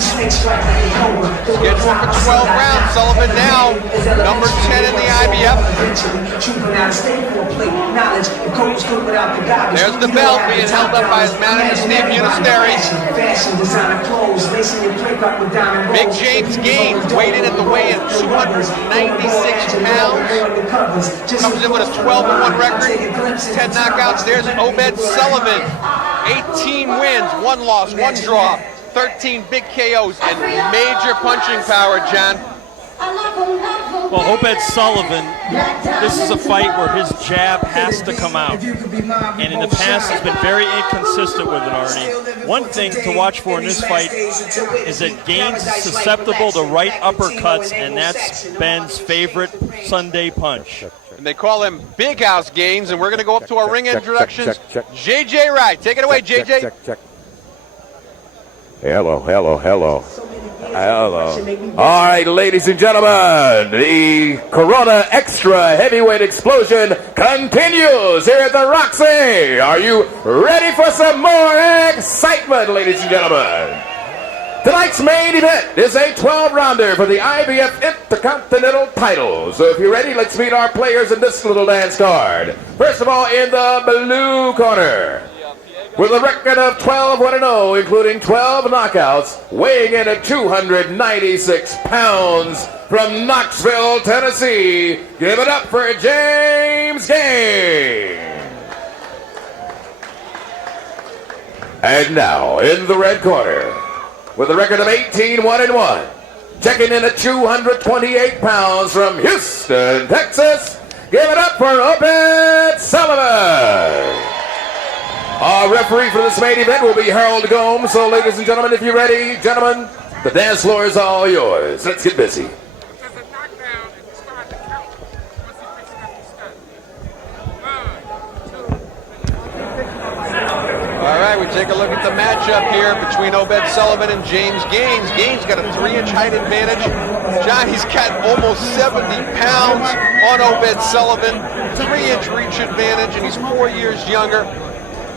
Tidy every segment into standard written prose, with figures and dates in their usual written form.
Scheduled for 12 rounds. Sullivan now, number 10 in the IBF. There's the belt being held up by his manager, Steve Unisteri. Big James Gaines weighed in at the weigh-in, 296 pounds. Comes in with a 12-1 record, 10 knockouts. There's Obed Sullivan, 18 wins, 1 loss, 1 draw, 13 big KOs, and major punching power, John. Well, Obed Sullivan, this is a fight where his jab has to come out. And in the past, he's been very inconsistent with it already. One thing to watch for in this fight is that Gaines is susceptible to right uppercuts, and that's Ben's favorite Sunday punch. And they call him Big House Gaines, and we're going to go up to our ring introductions. JJ Wright, take it away, JJ. Hello. All right, ladies and gentlemen, the Corona Extra Heavyweight Explosion continues here at the Roxy. Are you ready for some more excitement, ladies and gentlemen? Tonight's main event is a 12-rounder for the IBF Intercontinental title. So if you're ready, let's meet our players in this little dance card. First of all, in the blue corner, with a record of 12-1-0, including 12 knockouts, weighing in at 296 pounds, from Knoxville, Tennessee, give it up for James Gaines. And now, in the red corner, with a record of 18-1-1, checking in at 228 pounds, from Houston, Texas, give it up for Obed Sullivan. Our referee for this main event will be Harold Gomes. So, ladies and gentlemen, if you're ready, gentlemen, the dance floor is all yours. Let's get busy. All right, we take a look at the matchup here between Obed Sullivan and James Gaines. Gaines got a 3-inch height advantage. John, he's got almost 70 pounds on Obed Sullivan. 3-inch reach advantage, and he's 4 years younger.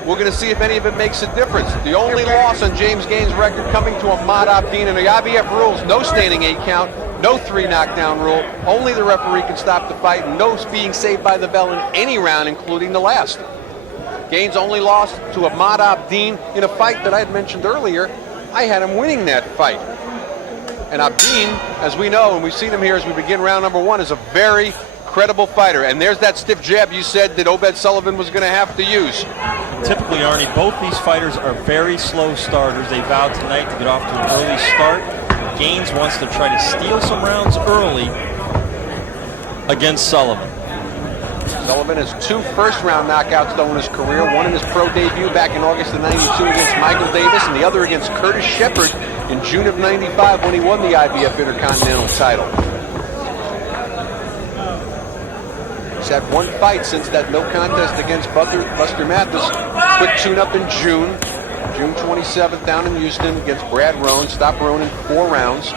We're going to see if any of it makes a difference. The only loss on James Gaines' record coming to Ahmad Abdin, and the IBF rules, no standing 8 count, no 3 knockdown rule. Only the referee can stop the fight, and no being saved by the bell in any round, including the last. Gaines only lost to Ahmad Abdin in a fight that I had mentioned earlier. I had him winning that fight. And Abdin, as we know, and we've seen him here as we begin round number 1, is a very credible fighter. And there's that stiff jab you said that Obed Sullivan was going to have to use. Typically, Arnie, both these fighters are very slow starters. They vowed tonight to get off to an early start. Gaines wants to try to steal some rounds early against Sullivan. Sullivan has 2 first-round knockouts, though, in his career. One in his pro debut back in August of '92 against Michael Davis, and the other against Curtis Shepard in June of '95 when he won the IBF Intercontinental title. He's had 1 fight since that no contest against Buster Mathis. Quick tune-up in June 27th down in Houston against Brad Roan. Stopped Roan in 4 rounds.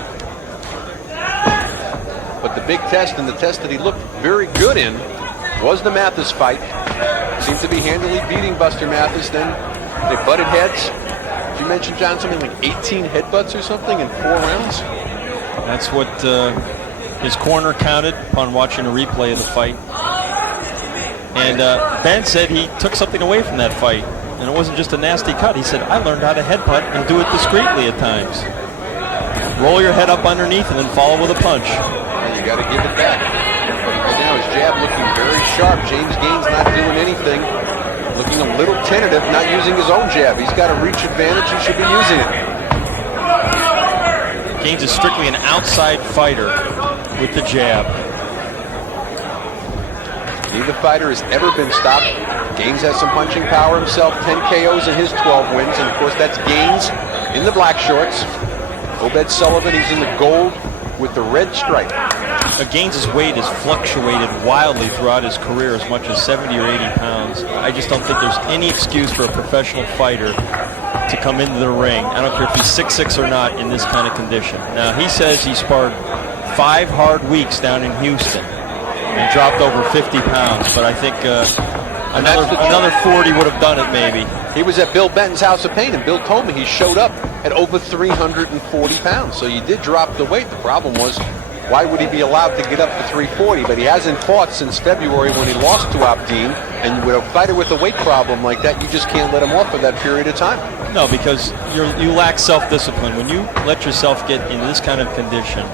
But the big test, and the test that he looked very good in, was the Mathis fight. Seemed to be handily beating Buster Mathis. Then they butted heads. Did you mention, John, something like 18 headbutts or something in 4 rounds? That's what his corner counted upon watching a replay of the fight. And Ben said he took something away from that fight, and it wasn't just a nasty cut. He said, I learned how to headbutt and do it discreetly at times. Roll your head up underneath and then follow with a punch. And you got to give it back. Right now his jab looking very sharp. James Gaines not doing anything. Looking a little tentative, not using his own jab. He's got a reach advantage. He should be using it. Gaines is strictly an outside fighter with the jab. Neither fighter has ever been stopped. Gaines has some punching power himself. 10 KOs in his 12 wins. And, of course, that's Gaines in the black shorts. Obed Sullivan, he's in the gold with the red stripe. Gaines' weight has fluctuated wildly throughout his career, as much as 70 or 80 pounds. I just don't think there's any excuse for a professional fighter to come into the ring. I don't care if he's 6'6" or not in this kind of condition. Now, he says he sparred 5 hard weeks down in Houston and dropped over 50 pounds, but I think Another 40 would have done it, maybe. He was at Bill Benton's House of Pain, and Bill told me he showed up at over 340 pounds. So you did drop the weight. The problem was, why would he be allowed to get up to 340? But he hasn't fought since February when he lost to Abdeen. And with a fighter with a weight problem like that, you just can't let him off for that period of time. No, because you lack self-discipline. When you let yourself get in this kind of condition,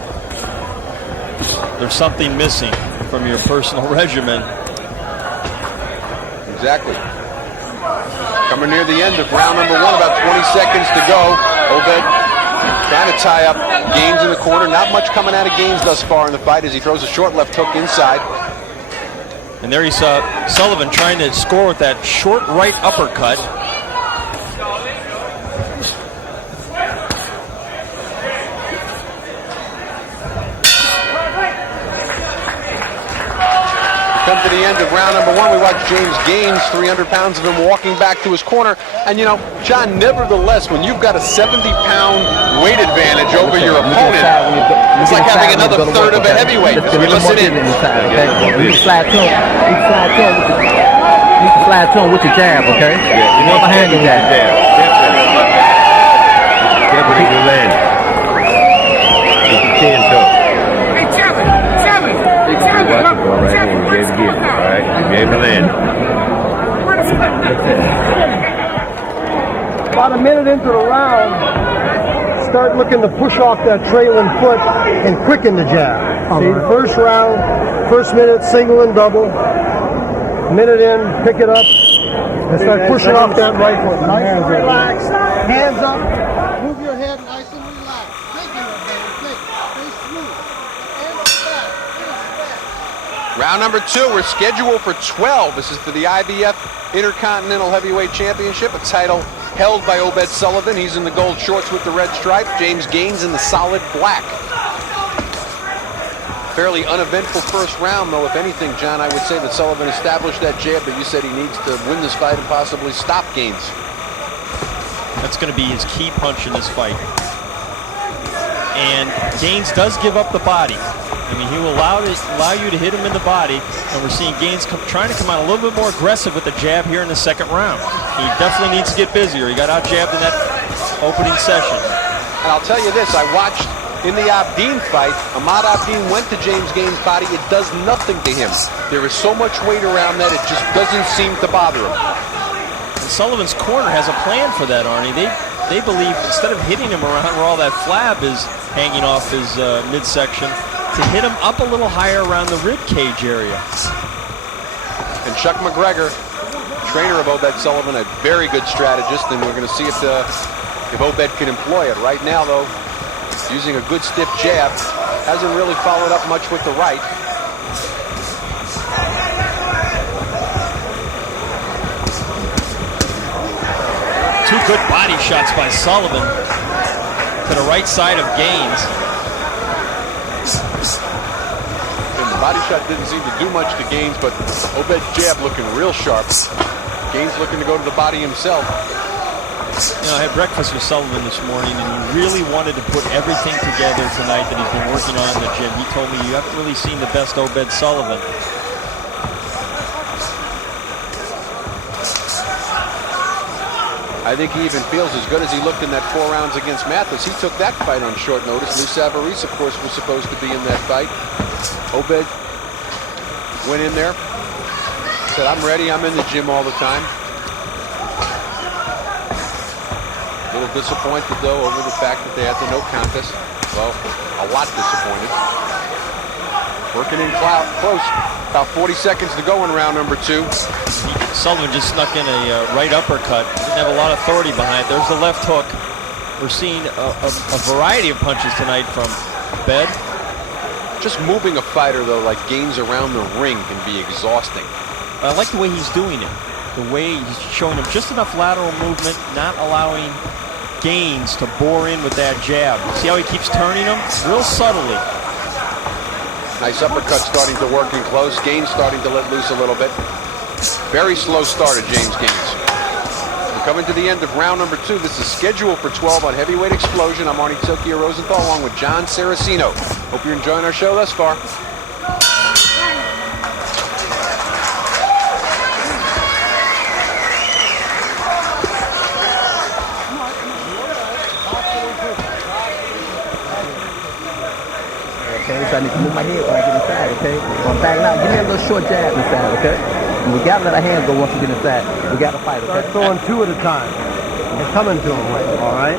there's something missing from your personal regimen. Exactly. Coming near the end of round number 1, about 20 seconds to go. Obed trying to tie up Gaines in the corner. Not much coming out of Gaines thus far in the fight as he throws a short left hook inside. And there you saw Sullivan trying to score with that short right uppercut. Come to the end of round number 1, we watch James Gaines, 300 pounds of him walking back to his corner. And you know, John, nevertheless, when you've got a 70-pound weight advantage over your opponent, it's like having another third of a heavyweight. As we listen in. You can slide to him. You can slide to him with your jab, okay? Yeah, you know behind your jab. Definitely good land. Keep your chin tucked. Watch it go right here. You gave it here. All right. You gave the land. About a minute into the round, start looking to push off that trailing foot and quicken the jab. See, the first round, first minute, single and double. Minute in, pick it up, and start pushing off that right foot. Nice and relaxed, hands up, move your head nice and relaxed. Take it, stay smooth. Round number 2, we're scheduled for 12. This is for the IBF Intercontinental Heavyweight Championship, a title held by Obed Sullivan. He's in the gold shorts with the red stripe. James Gaines in the solid black. Fairly uneventful first round, though. If anything, John, I would say that Sullivan established that jab, but you said he needs to win this fight and possibly stop Gaines. That's going to be his key punch in this fight. And Gaines does give up the body. I mean, he will allow you to hit him in the body, and we're seeing Gaines trying to come out a little bit more aggressive with the jab here in the second round. He definitely needs to get busier. He got out-jabbed in that opening session. And I'll tell you this, I watched in the Abdeen fight, Ahmad Abdeen went to James Gaines' body. It does nothing to him. There is so much weight around that it just doesn't seem to bother him. And Sullivan's corner has a plan for that, Arnie. They believe instead of hitting him around where all that flab is hanging off his midsection, to hit him up a little higher around the rib cage area. And Chuck McGregor, trainer of Obed Sullivan, a very good strategist, and we're going to see if Obed can employ it. Right now, though, using a good stiff jab, hasn't really followed up much with the right. Two good body shots by Sullivan to the right side of Gaines. And the body shot didn't seem to do much to Gaines, but Obed's jab looking real sharp. Gaines looking to go to the body himself. You know, I had breakfast with Sullivan this morning, and he really wanted to put everything together tonight that he's been working on in the gym. He told me, you haven't really seen the best Obed Sullivan. I think he even feels as good as he looked in that 4 rounds against Mathis. He took that fight on short notice. Lou Savarese, of course, was supposed to be in that fight. Obed went in there, said, I'm ready, I'm in the gym all the time. A little disappointed, though, over the fact that they had the no contest. Well, a lot disappointed. Working in close. About 40 seconds to go in round number 2. Sullivan just snuck in a right uppercut. Didn't have a lot of authority behind it. There's the left hook. We're seeing a variety of punches tonight from Obed. Just moving a fighter, though, like Gaines around the ring can be exhausting. I like the way he's doing it. The way he's showing him just enough lateral movement, not allowing Gaines to bore in with that jab. See how he keeps turning him? Real subtly. Nice uppercut starting to work in close. Gaines starting to let loose a little bit. Very slow start of James Gaines. We're coming to the end of round number 2. This is scheduled for 12 on Heavyweight Explosion. I'm Arnie Tokyo Rosenthal along with John Saraceno. Hope you're enjoying our show thus far. so I need to move my head when I get inside, okay? When I'm backing out, give me a little short jab inside, okay? And we gotta let our hands go once we get inside. We gotta fight, okay? Start throwing 2 at a time. And coming to him, all right?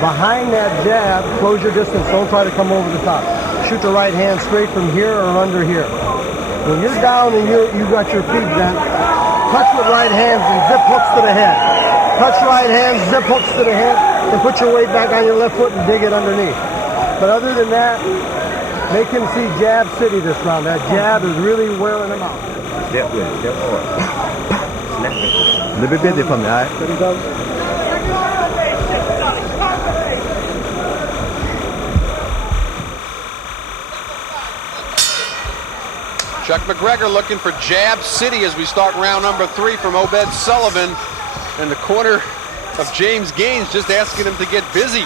Behind that jab, close your distance. Don't try to come over the top. Shoot the right hand straight from here or under here. When you're down and you got your feet bent, touch with right hands and zip hooks to the head. Touch right hands, zip hooks to the head, and put your weight back on your left foot and dig it underneath. But other than that, make him see jab city this round. That jab is really wearing him out. Step with it. Step forward. Snap it. A little bit busy for me, all right? Chuck McGregor looking for jab city as we start round number 3 from Obed Sullivan. In the corner of James Gaines, just asking him to get busy.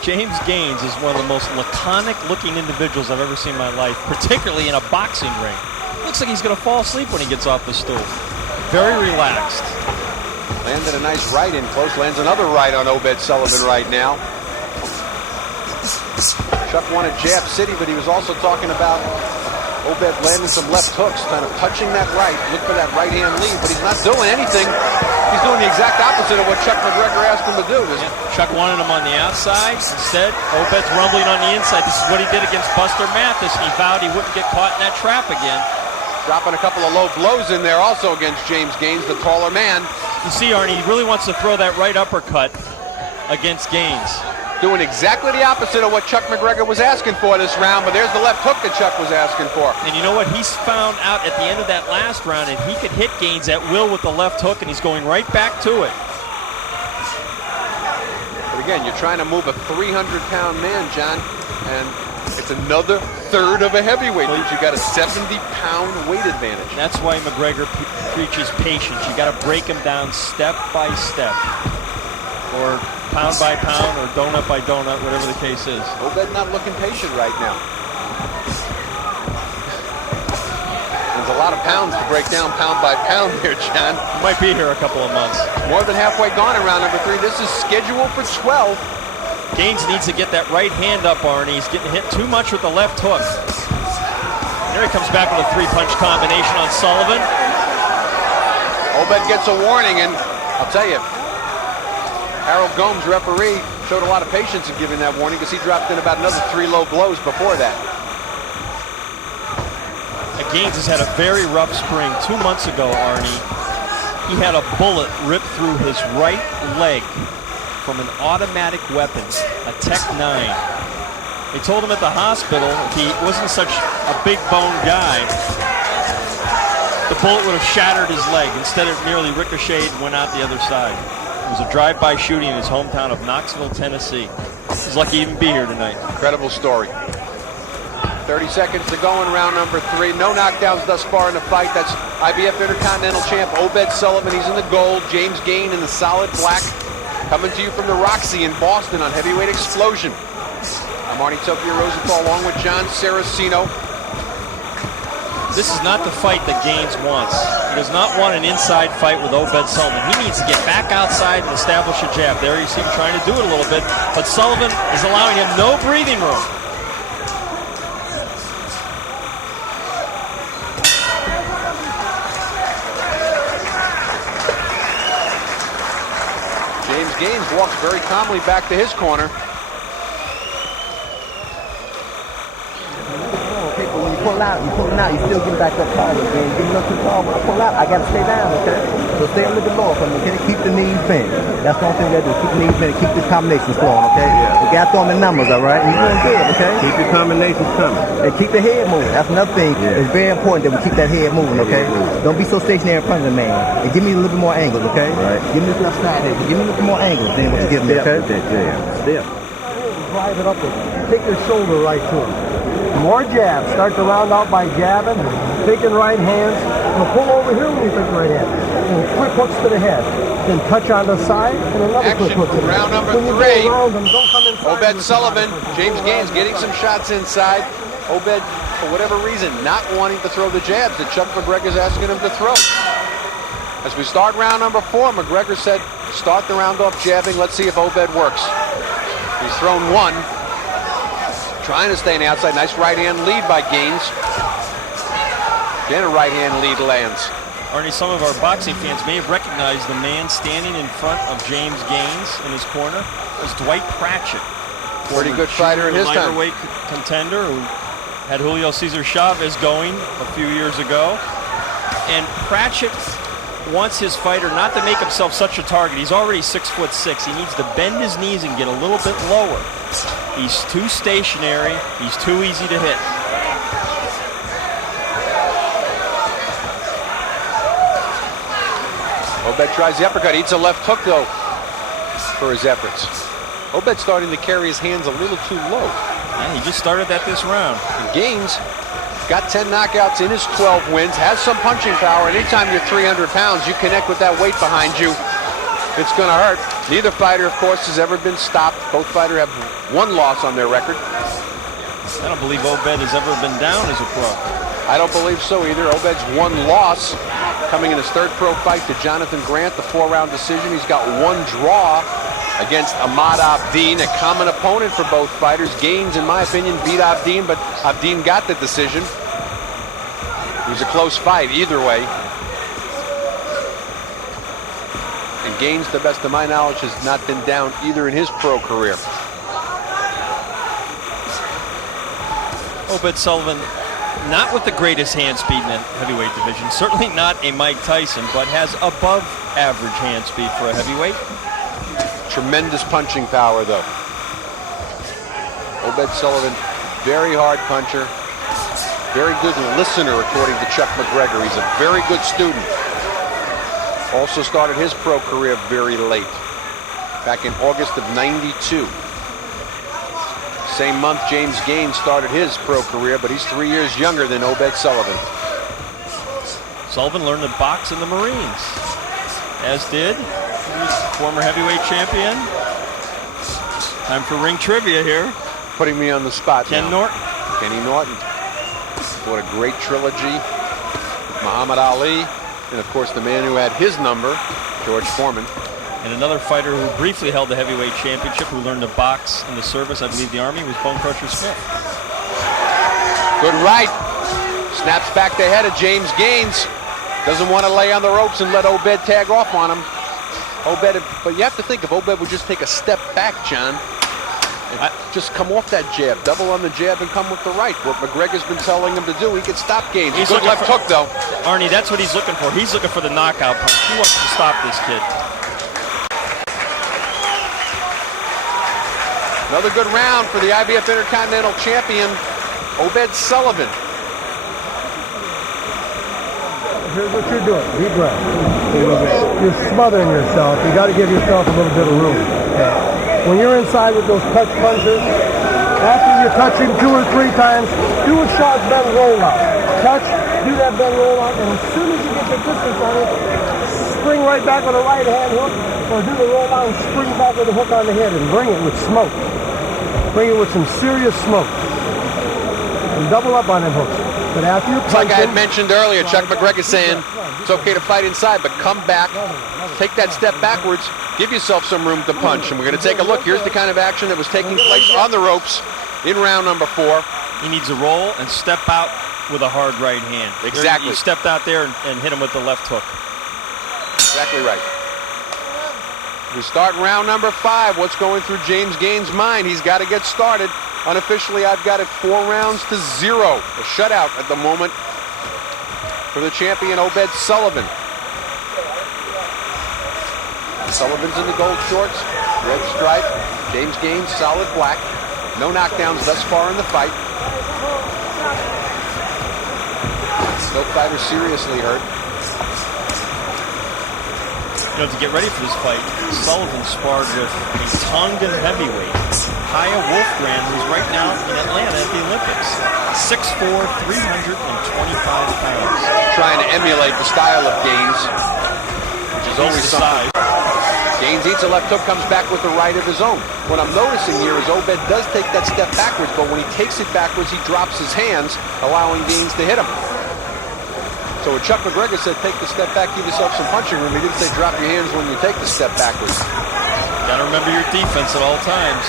James Gaines is one of the most laconic looking individuals I've ever seen in my life, particularly in a boxing ring. Looks like he's going to fall asleep when he gets off the stool. Very relaxed. Landed a nice right in close, lands another right on Obed Sullivan right now. Chuck wanted jab city, but he was also talking about Obed landing some left hooks, kind of touching that right, look for that right hand lead, but he's not doing anything. He's doing the exact opposite of what Chuck McGregor asked him to do. Yeah. Chuck wanted him on the outside. Instead, Obed's rumbling on the inside. This is what he did against Buster Mathis, and he vowed he wouldn't get caught in that trap again. Dropping a couple of low blows in there also against James Gaines, the taller man. You see, Arnie, he really wants to throw that right uppercut against Gaines. Doing exactly the opposite of what Chuck McGregor was asking for this round, but there's the left hook that Chuck was asking for. And you know what? He's found out at the end of that last round, and he could hit Gaines at will with the left hook, and he's going right back to it. But again, you're trying to move a 300-pound man, John, and it's another third of a heavyweight. You got a 70-pound weight advantage. That's why McGregor preaches patience. You got to break him down step by step, or pound by pound, or donut by donut, whatever the case is. Obed not looking patient right now. There's a lot of pounds to break down pound by pound here, John. He might be here a couple of months. More than halfway gone in round number 3. This is scheduled for 12. Gaines needs to get that right hand up, Arnie. He's getting hit too much with the left hook. There he comes back with a 3-punch combination on Sullivan. Obed gets a warning, and I'll tell you, Harold Gomes, referee, showed a lot of patience in giving that warning because he dropped in about another 3 low blows before that. Gaines has had a very rough spring. 2 months ago, Arnie, he had a bullet ripped through his right leg from an automatic weapon, a Tech-9. They told him at the hospital he wasn't such a big bone guy. The bullet would have shattered his leg. Instead, it nearly ricocheted and went out the other side. It was a drive-by shooting in his hometown of Knoxville, Tennessee. He's lucky to even be here tonight. Incredible story. 30 seconds to go in round number 3. No knockdowns thus far in the fight. That's IBF Intercontinental Champ Obed Sullivan. He's in the gold. James Gaines in the solid black. Coming to you from the Roxy in Boston on Heavyweight Explosion. I'm Arnie Tokyo Rosenthal along with John Saraceno. This is not the fight that Gaines wants. He does not want an inside fight with Obed Sullivan. He needs to get back outside and establish a jab. There you see him trying to do it a little bit, but Sullivan is allowing him no breathing room. James Gaines walks very calmly back to his corner. Pull out, you still get back up tall again. Get a little too tall. When I pull out, I gotta stay down, okay? So stay a little bit lower from me, okay? Keep the knees bent. That's the only thing we gotta do. Keep the knees bent, keep the combinations flowing, okay? Yeah. We gotta throw them in numbers, all right? And you're doing good, okay? Keep your combinations coming. And keep the head moving. That's another thing. Yeah. It's very important that we keep that head moving, okay? Don't be so stationary in front of the man. And give me a little bit more angles, okay? Right. Give me this left side here. Give me a little bit more angles than what you give me, okay? Step. Drive it up and take your shoulder right to him. More jabs. Start the round out by jabbing, taking right hands. You'll pull over here when you take the right hand. And quick hooks to the head. Then touch on the side and another Action quick hook to the head. round number When you 3. go around them, don't come inside. Obed Sullivan, James Gaines getting some shots inside. Obed, for whatever reason, not wanting to throw the jabs that Chuck McGregor's asking him to throw. As we start round number 4, McGregor said, start the round off jabbing. Let's see if Obed works. He's thrown 1. Trying to stay on the outside. Nice right-hand lead by Gaines. Again, a right-hand lead lands. Arnie, some of our boxing fans may have recognized the man standing in front of James Gaines in his corner was Dwight Pratchett. Pretty good fighter in his time. Lighterweight contender who had Julio Cesar Chavez going a few years ago. And Pratchett wants his fighter not to make himself such a target. He's already 6'6". He needs to bend his knees and get a little bit lower. He's too stationary. He's too easy to hit. Obed tries the uppercut, eats a left hook though for his efforts. Obed starting to carry his hands a little too low. Yeah, he just started that this round. And Gaines got 10 knockouts in his 12 wins, has some punching power. Anytime you're 300 pounds, you connect with that weight behind you, it's going to hurt. Neither fighter, of course, has ever been stopped. Both fighters have one loss on their record. I don't believe Obed has ever been down as a pro. I don't believe so either. Obed's one loss coming in his third pro fight to Jonathan Grant, the 4-round decision. He's got one draw against Ahmad Abdin, a common opponent for both fighters. Gaines, in my opinion, beat Abdin, but Abdin got the decision. It was a close fight either way. And Gaines, to the best of my knowledge, has not been down either in his pro career. Obed Sullivan, not with the greatest hand speed in the heavyweight division. Certainly not a Mike Tyson, but has above average hand speed for a heavyweight. Tremendous punching power, though. Obed Sullivan, very hard puncher. Very good listener, according to Chuck McGregor. He's a very good student. Also started his pro career very late, back in August of '92. Same month, James Gaines started his pro career, but he's 3 years younger than Obed Sullivan. Sullivan learned to box in the Marines, as did former heavyweight champion. Time for ring trivia here. Putting me on the spot Ken now. Norton. Kenny Norton. What a great trilogy. Muhammad Ali, and of course the man who had his number, George Foreman. And another fighter who briefly held the heavyweight championship, who learned to box in the service, I believe the Army, was Bone Crusher Smith. Good right. Snaps back the head of James Gaines. Doesn't want to lay on the ropes and let Obed tag off on him. Obed, but you have to think, if Obed would just take a step back, John, and just come off that jab, double on the jab and come with the right. What McGregor's been telling him to do, he can stop Gaines. He's good left hook, though. Arnie, that's what he's looking for. He's looking for the knockout punch. He wants to stop this kid. Another good round for the IBF Intercontinental Champion, Obed Sullivan. Here's what you're doing. Deep breath. You're smothering yourself. You got to give yourself a little bit of room. Okay? When you're inside with those touch punches, after you touch him 2 or 3 times, do a short bend roll out. Touch, do that bend roll out, and as soon as you get the distance on it, spring right back with a right hand hook, or do the roll out and spring back with a hook on the head, and bring it with smoke. Bring it with some serious smoke. And double up on them hooks. But after you punch Like I had him, mentioned earlier, Chuck McGregor saying it's okay to fight inside, but come back, take that step backwards, give yourself some room to punch. And we're going to take a look. Here's the kind of action that was taking place on the ropes in round number 4. He needs a roll and step out with a hard right hand. Exactly. He stepped out there and hit him with the left hook. Exactly right. We start round number 5. What's going through James Gaines' mind? He's got to get started. Unofficially, I've got it 4 rounds to 0. A shutout at the moment for the champion, Obed Sullivan. Sullivan's in the gold shorts, red stripe. James Gaines, solid black. No knockdowns thus far in the fight. No fighter seriously hurt. You know, to get ready for this fight, Sullivan sparred with a Tongan heavyweight, Kaya Wolfgren, who's right now in Atlanta at the Olympics. 6'4", 325 pounds. Trying to emulate the style of Gaines, which is always something. Gaines eats a left hook, comes back with the right of his own. What I'm noticing here is Obed does take that step backwards, but when he takes it backwards, he drops his hands, allowing Gaines to hit him. So when Chuck McGregor said take the step back, give yourself some punching room, he didn't say drop your hands when you take the step backwards. Got to remember your defense at all times.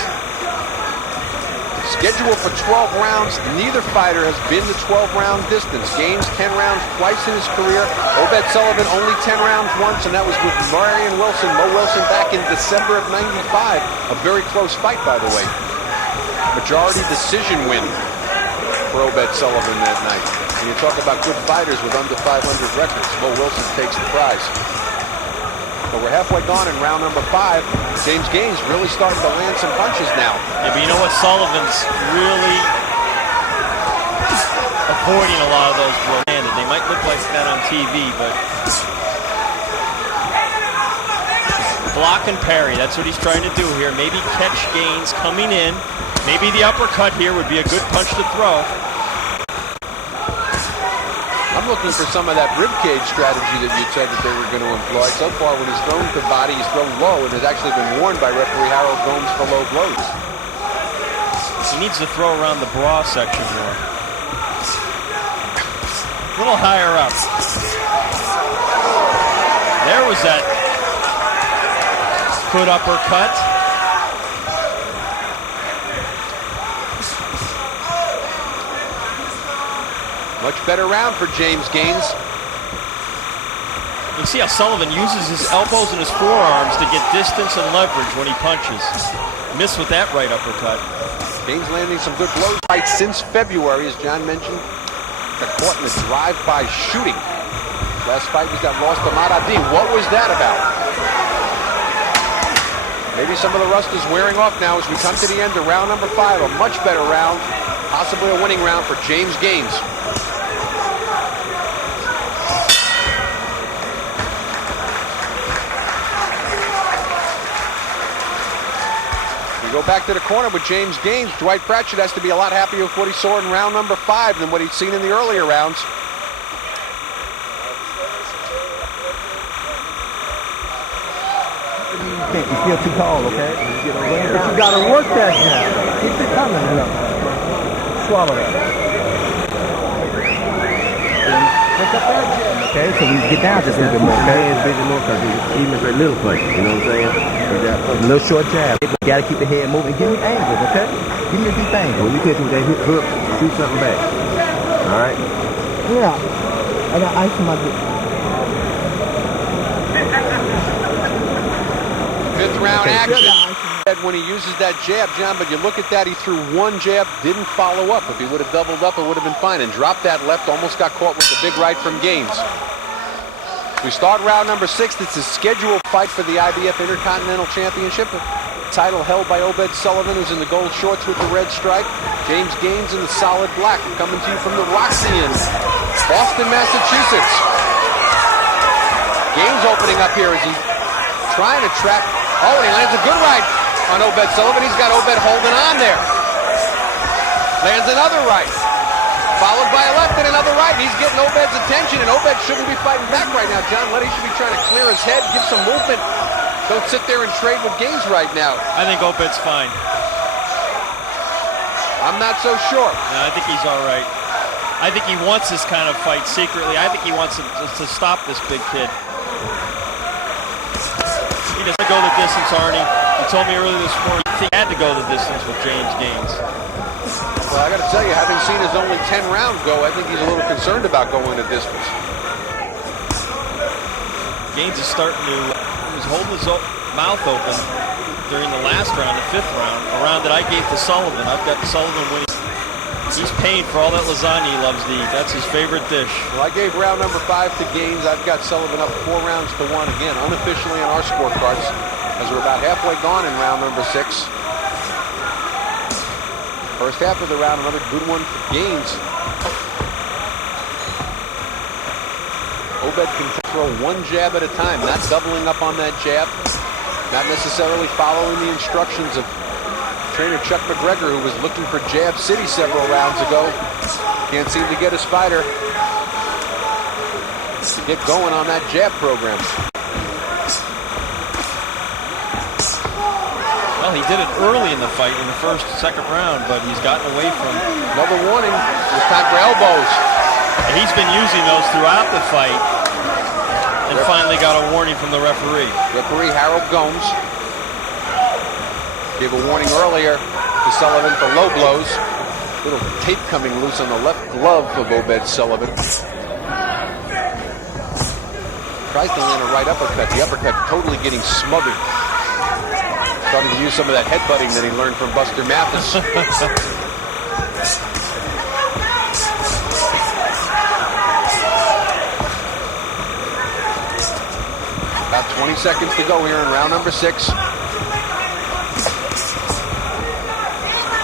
Scheduled for 12 rounds, neither fighter has been the 12-round distance. Gaines 10 rounds twice in his career. Obed Sullivan only 10 rounds once, and that was with Marion Wilson, Mo Wilson, back in December of '95. A very close fight, by the way. Majority decision win for Obed Sullivan that night. When you talk about good fighters with under 500 records, Mo Wilson takes the prize. But we're halfway gone in round number 5. James Gaines really starting to land some punches now. Yeah, but you know what? Sullivan's really avoiding a lot of those blows. They might look like that on TV, but block and parry, that's what he's trying to do here. Maybe catch Gaines coming in. Maybe the uppercut here would be a good punch to throw. I'm looking for some of that ribcage strategy that you said that they were going to employ. So far, when he's thrown to body, he's thrown low and has actually been warned by referee Harold Gomes for low blows. He needs to throw around the bra section more. A little higher up. There was that good uppercut. Much better round for James Gaines. You see how Sullivan uses his elbows and his forearms to get distance and leverage when he punches. Missed with that right uppercut. Gaines landing some good blows. Fight since February, as John mentioned. Got caught in a drive-by shooting. Last fight was that loss to Maradi. What was that about? Maybe some of the rust is wearing off now as we come to the end of round number 5. A much better round, possibly a winning round for James Gaines. Go back to the corner with James Gaines. Dwight Pratchett has to be a lot happier with what he saw in round number 5 than what he'd seen in the earlier rounds. You're still too tall, okay? But you got to work that jab. Keep it coming. Swallow that. Pick up that jab. Okay, so we get down just a little bit more, okay? Hands bigger more because even if they're little punches, you know what I'm saying? A little short jab. You got to keep the head moving. Give me angles, okay? Give me a deep angle. When you catch them with that hook, shoot something back. All right? Yeah. I got ice in my dick. 5th round action. When he uses that jab, John, but you look at that, he threw one jab, didn't follow up. If he would have doubled up, it would have been fine. And dropped that left, almost got caught with the big right from Gaines. We start round number 6. It's a scheduled fight for the IBF Intercontinental Championship. Title held by Obed Sullivan, who's in the gold shorts with the red stripe. James Gaines in the solid black. Coming to you from the Roxy in Boston, Massachusetts. Gaines opening up here as he's trying to trap. Oh, and he lands a good right on Obed Sullivan. He's got Obed holding on there. Lands another right. Followed by a left and another right. He's getting Obed's attention, and Obed shouldn't be fighting back right now. John Letty should be trying to clear his head, give some movement. Don't sit there and trade with Gaines right now. I think Obed's fine. I'm not so sure. No, I think he's all right. I think he wants this kind of fight secretly. I think he wants to stop this big kid. He doesn't go the distance, Arnie. You told me earlier this morning he had to go the distance with James Gaines. Well, I got to tell you, having seen his only 10 rounds go, I think he's a little concerned about going the distance. Gaines is starting to, he was holding his mouth open during the last round, the 5th round, a round that I gave to Sullivan. I've got Sullivan winning. He's paying for all that lasagna he loves to eat. That's his favorite dish. Well, I gave round number 5 to Gaines. I've got Sullivan up 4 rounds to 1 again, unofficially on our scorecards, as we're about halfway gone in round number 6. First half of the round, another good one for Gaines. Obed can throw one jab at a time, not doubling up on that jab, not necessarily following the instructions of trainer Chuck McGregor, who was looking for Jab City several rounds ago. Can't seem to get his fighter to get going on that jab program. Well, he did it early in the fight, in the second round, but he's gotten away from. Another warning. This time for elbows. And he's been using those throughout the fight, and finally got a warning from the referee. Referee Harold Gomes. Gave a warning earlier to Sullivan for low blows. Little tape coming loose on the left glove of Obed Sullivan. Tries to land a right uppercut. The uppercut totally getting smothered. Starting to use some of that headbutting that he learned from Buster Mathis. About 20 seconds to go here in round number 6.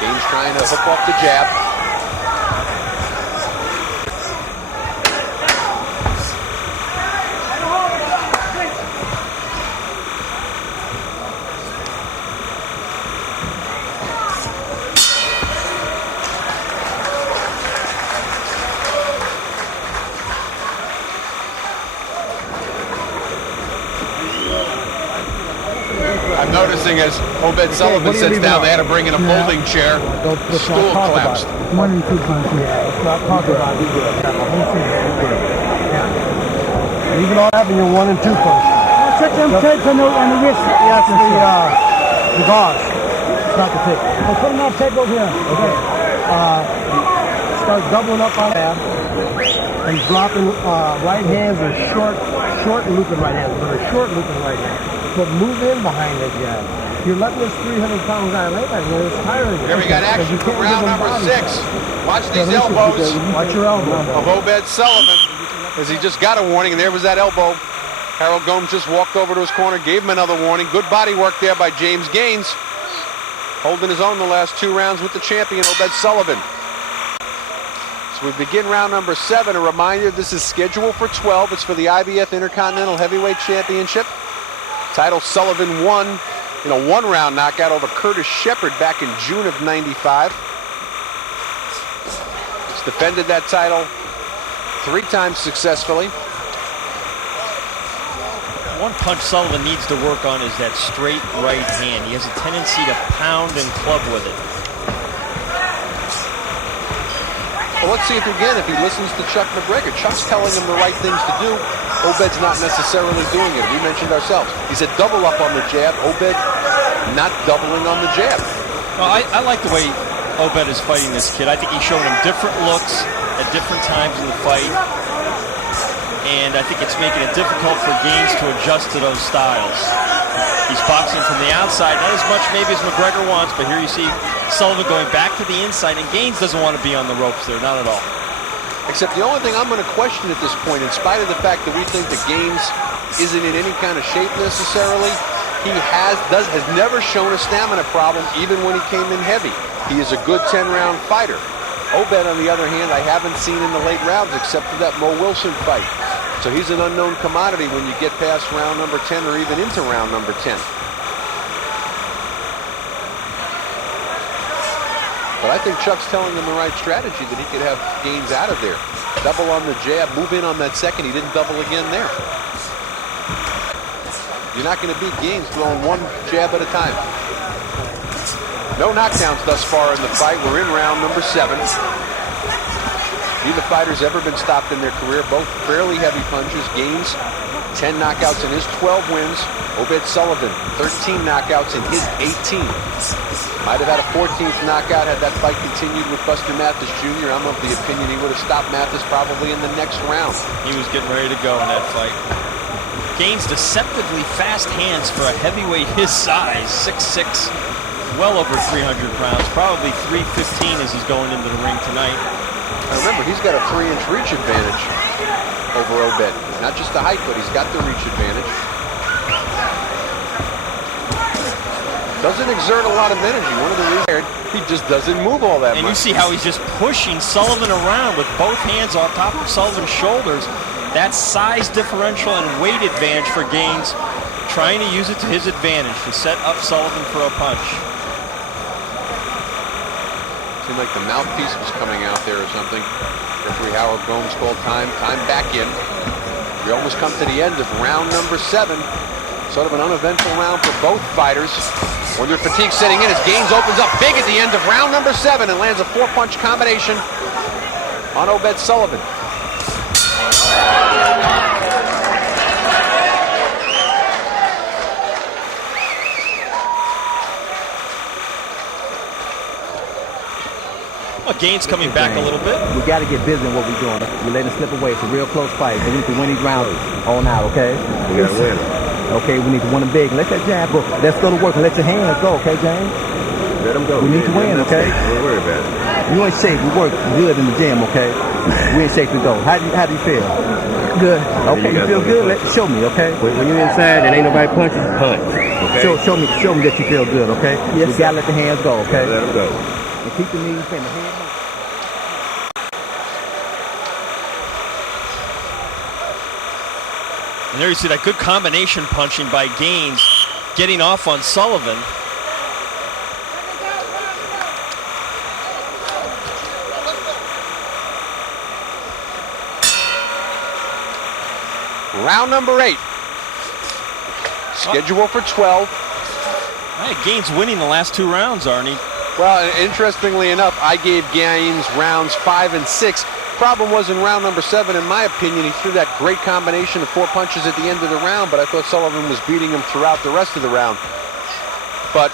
Gaines trying to hook off the jab. I'm noticing as Obed Sullivan sits down, they had to bring in a folding chair. The stool collapsed. 1 and 2 punches. Yeah, let's not talk about it. Yeah. Leave it all up in your 1 and 2 punch. Check them tapes on the wrist. Yes, the gauze. It's not the tape. I'll put them on tape over here. Okay. Start doubling up on that and dropping right hands or short looping right hands, but a short looping right hand. But move in behind the jab. You're letting this 300-pound guy lay back there. It's tiring. Here we got action from round number 6. Watch these elbows. Watch your elbow. Of Obed Sullivan, as he just got a warning, and there was that elbow. Harold Gomes just walked over to his corner, gave him another warning. Good body work there by James Gaines, holding his own the last 2 rounds with the champion, Obed Sullivan. So we begin round number 7. A reminder, this is scheduled for 12. It's for the IBF Intercontinental Heavyweight Championship. Title Sullivan won in a 1-round knockout over Curtis Shepard back in June of '95. He's defended that title 3 times successfully. One punch Sullivan needs to work on is that straight right hand. He has a tendency to pound and club with it. Well, let's see if he listens to Chuck McGregor. Chuck's telling him the right things to do. Obed's not necessarily doing it. We mentioned ourselves. He said double up on the jab. Obed not doubling on the jab. Well, I like the way Obed is fighting this kid. I think he's showing him different looks at different times in the fight. And I think it's making it difficult for Gaines to adjust to those styles. He's boxing from the outside, not as much maybe as McGregor wants, but here you see Sullivan going back to the inside, and Gaines doesn't want to be on the ropes there, not at all. Except the only thing I'm going to question at this point, in spite of the fact that we think that Gaines isn't in any kind of shape necessarily, he has never shown a stamina problem even when he came in heavy. He is a good 10-round fighter. Obed, on the other hand, I haven't seen in the late rounds except for that Mo Wilson fight. So he's an unknown commodity when you get past round number 10 or even into round number 10. But I think Chuck's telling him the right strategy, that he could have Gaines out of there. Double on the jab, move in on that second. He didn't double again there. You're not going to beat Gaines throwing 1 jab at a time. No knockdowns thus far in the fight. We're in round number 7. Neither fighter's ever been stopped in their career. Both fairly heavy punches. Gaines, 10 knockouts in his 12 wins. Obed Sullivan, 13 knockouts in his 18. Might have had a 14th knockout had that fight continued with Buster Mathis Jr. I'm of the opinion he would have stopped Mathis probably in the next round. He was getting ready to go in that fight. Gaines deceptively fast hands for a heavyweight his size, 6'6", well over 300 pounds, probably 315 as he's going into the ring tonight. Now remember, he's got a 3-inch reach advantage over Obed. Not just the height, but he's got the reach advantage. Doesn't exert a lot of energy. One of the reasons he just doesn't move all that much. And you see how he's just pushing Sullivan around with both hands on top of Sullivan's shoulders. That size differential and weight advantage for Gaines, trying to use it to his advantage to set up Sullivan for a punch. Seemed like the mouthpiece was coming out there or something. Referee Howard Gomes called time back in. We almost come to the end of round number 7. Sort of an uneventful round for both fighters. When their fatigue setting in as Gaines opens up big at the end of round number 7 and lands a 4-punch combination on Obed Sullivan. Gaines coming back a little bit. We got to get busy in what we're doing. We let it slip away. It's a real close fight. So we need to win these rounds on out, okay? We got to win. Okay, we need to win them big. Let that jab go. Let's go to work and let your hands go, okay, James? Let them go. We need to win, okay? Don't worry about it. You ain't safe. We work good in the gym, okay? We ain't safe to go. How do you feel? Good. Okay, you feel good? Show me, okay? When you're inside and ain't nobody punching, punch. Okay? Show me that you feel good, okay? Yes. We gotta let the hands go, okay? Let them go. And keep the knees bent. The head. And there you see that good combination punching by Gaines, getting off on Sullivan. Round number 8. Scheduled for 12. Gaines winning the last 2 rounds, Arnie. Well, interestingly enough, I gave Gaines rounds 5 and 6. Problem was in round number 7, in my opinion, he threw that great combination of 4 punches at the end of the round, but I thought Sullivan was beating him throughout the rest of the round. But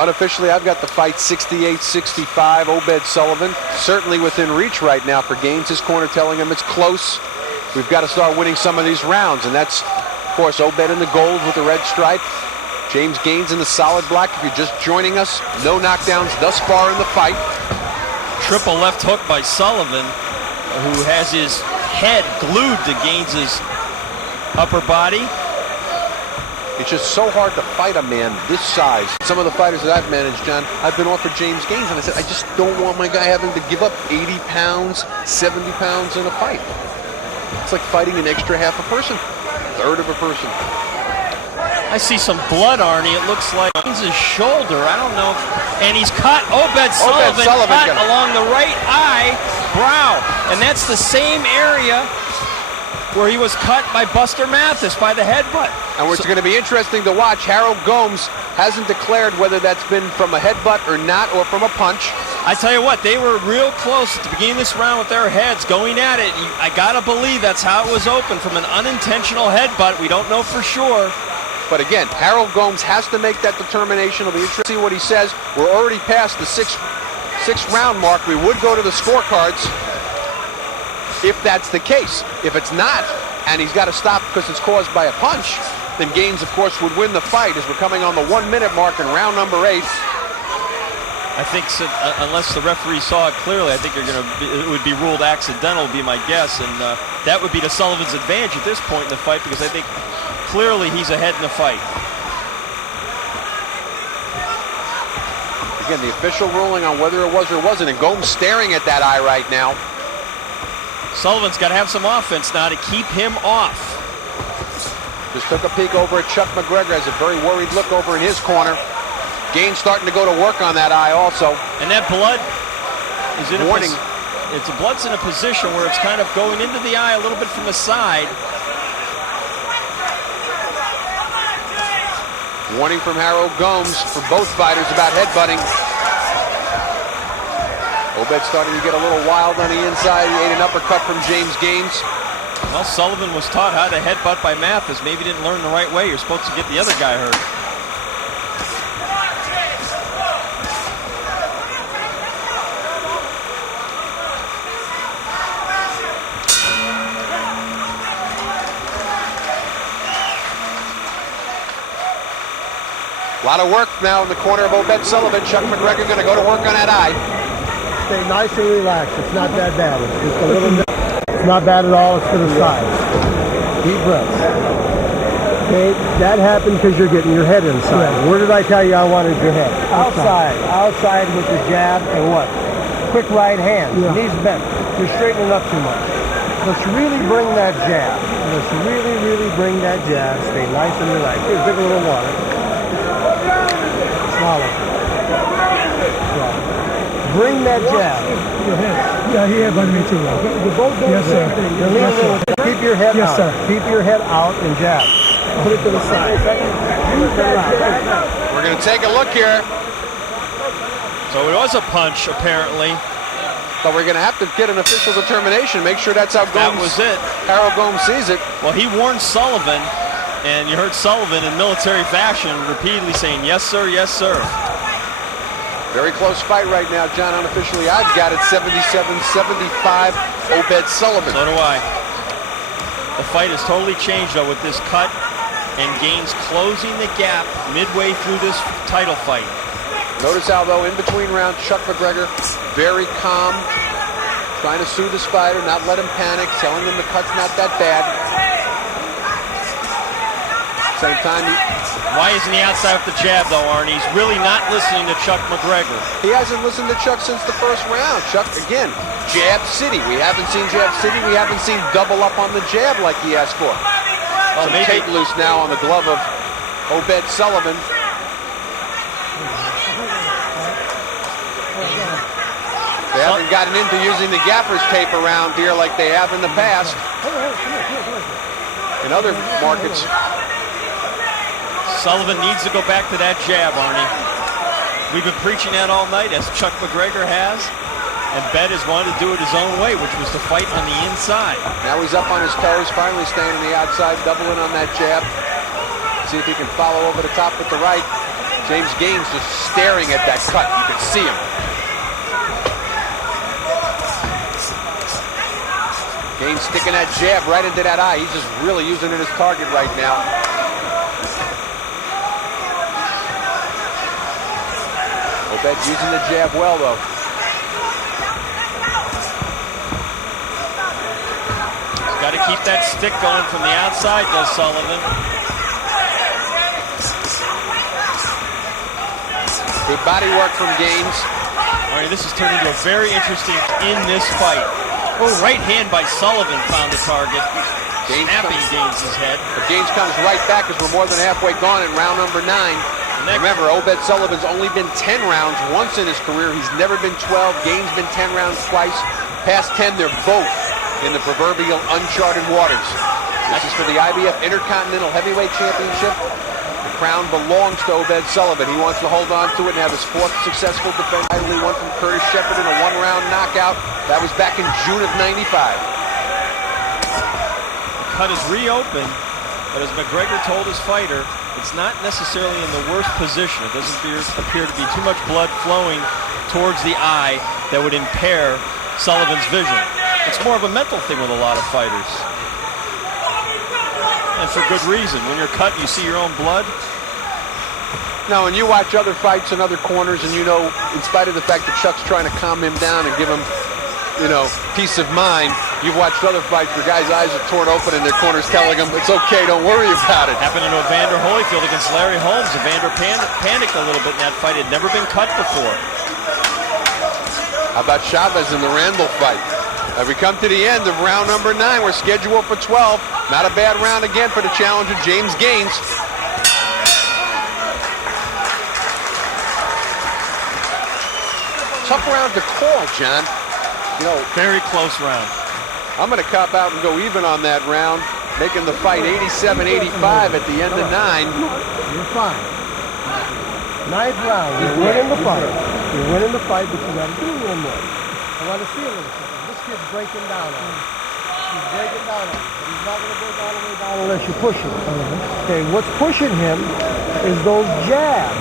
unofficially, I've got the fight 68-65. Obed Sullivan certainly within reach right now for Gaines. His corner telling him it's close. We've got to start winning some of these rounds, and that's, of course, Obed in the gold with the red stripe. James Gaines in the solid black. If you're just joining us, no knockdowns thus far in the fight. Triple left hook by Sullivan, who has his head glued to Gaines's upper body. It's just so hard to fight a man this size. Some of the fighters that I've managed, John, I've been offered James Gaines, and I said, I just don't want my guy having to give up 80 pounds, 70 pounds in a fight. It's like fighting an extra half a person, third of a person. I see some blood, Arnie. It looks like Gaines's shoulder. I don't know. And he's cut. Obed Sullivan cut along the right eye brow. And that's the same area where he was cut by Buster Mathis by the headbutt. And it's going to be interesting to watch. Harold Gomes hasn't declared whether that's been from a headbutt or not, or from a punch. I tell you what, they were real close at the beginning of this round with their heads going at it. I got to believe that's how it was open, from an unintentional headbutt. We don't know for sure. But again, Harold Gomes has to make that determination. It'll be interesting to see what he says. We're already past the sixth round mark. We would go to the scorecards if that's the case. If it's not, and he's got to stop because it's caused by a punch, then Gaines, of course, would win the fight, as we're coming on the 1 minute mark in round number 8. I think so, unless the referee saw it clearly, I think it would be ruled accidental, would be my guess, and that would be to Sullivan's advantage at this point in the fight, because I think clearly he's ahead in the fight. Again, the official ruling on whether it was or wasn't, and Gomes staring at that eye right now. Sullivan's got to have some offense now to keep him off. Just took a peek over at Chuck McGregor, has a very worried look over in his corner. Gaines starting to go to work on that eye also. And that blood is in warning. Blood's in a position where it's kind of going into the eye a little bit from the side. Warning from Harold Gomes for both fighters about headbutting. Obed starting to get a little wild on the inside. He ate an uppercut from James Gaines. Well, Sullivan was taught how to headbutt by Mathis. Maybe didn't learn the right way. You're supposed to get the other guy hurt. A lot of work now in the corner of Obed Sullivan. Chuck McGregor going to go to work on that eye. Stay nice and relaxed. It's not that bad. It's just a little bit. It's not bad at all. It's to the side. Deep breaths. Okay, that happened because you're getting your head inside. Where did I tell you I wanted your head? Outside. Outside with the jab and what? Quick right hand. Knees bent. You're straightening up too much. Let's really bring that jab. Let's really, really bring that jab. Stay nice and relaxed. Here, drink a little water. Swallow. Bring that jab. Your head. Yeah, he headbutted me too. You both do Yes, the same sir. thing. Yes, sir. Keep your head Yes, out. sir. Keep your head out and jab. Put it to the side. We're going to take a look here. So it was a punch, apparently. But we're going to have to get an official determination. Make sure that's how Gomes, That was it. Harold Gomes sees it. Well, he warned Sullivan, and you heard Sullivan in military fashion repeatedly saying, yes, sir, yes, sir. Very close fight right now, John. Unofficially, I've got it 77-75, Obed Sullivan. So do I. The fight has totally changed, though, with this cut and Gaines closing the gap midway through this title fight. Notice how, though, in between rounds, Chuck McGregor, very calm, trying to soothe his fighter, not let him panic, telling him the cut's not that bad. Same time, why isn't he outside with the jab, though, Arnie? He's really not listening to Chuck McGregor. He hasn't listened to Chuck since the first round. Chuck, again, jab city. We haven't seen jab city. We haven't seen double up on the jab like he asked for. Well, Some tape loose now on the glove of Obed Sullivan. They haven't gotten into using the gaffer's tape around here like they have in the past in other markets. Sullivan needs to go back to that jab, Arnie. We've been preaching that all night, as Chuck McGregor has, and Bet has wanted to do it his own way, which was to fight on the inside. Now he's up on his toes, finally staying on the outside, doubling on that jab. See if he can follow over the top with the right. James Gaines just staring at that cut. You can see him. Gaines sticking that jab right into that eye. He's just really using it as target right now. Obed using the jab well, though. Got to keep that stick going from the outside, does Sullivan. Good body work from Gaines. All right, this has turned into a very interesting in this fight. Oh, right hand by Sullivan found the target. Snapping Gaines's head. But Gaines comes right back as we're more than halfway gone in round number 9. Remember, Obed Sullivan's only been 10 rounds once in his career. He's never been 12. Gaines been 10 rounds twice. Past 10, they're both in the proverbial uncharted waters. This is for the IBF Intercontinental Heavyweight Championship. The crown belongs to Obed Sullivan. He wants to hold on to it and have his 4th successful defense. He won from Curtis Shepard in a 1-round knockout. That was back in June of '95. The cut is reopened, but as McGregor told his fighter, it's not necessarily in the worst position. It doesn't appear to be too much blood flowing towards the eye that would impair Sullivan's vision. It's more of a mental thing with a lot of fighters. And for good reason. When you're cut, you see your own blood. Now, when you watch other fights in other corners, and you know, in spite of the fact that Chuck's trying to calm him down and give him, you know, peace of mind, you've watched other fights where guys' eyes are torn open and their corner's telling them, it's okay, don't worry about it. Happened to Evander Holyfield against Larry Holmes. Evander panicked a little bit in that fight. Had never been cut before. How about Chavez in the Randall fight? As we come to the end of round number 9, we're scheduled for 12. Not a bad round again for the challenger, James Gaines. Tough round to call, John. You know, very close round. I'm going to cop out and go even on that round, making the fight 87-85 at the end of 9. You're fine. 9th round. You're winning the fight. You're winning the fight, but you got to do a little more. I want to see a little something. This kid's breaking down on him. He's breaking down on him. But he's not going to break all the way down unless you push him. Okay, what's pushing him is those jabs.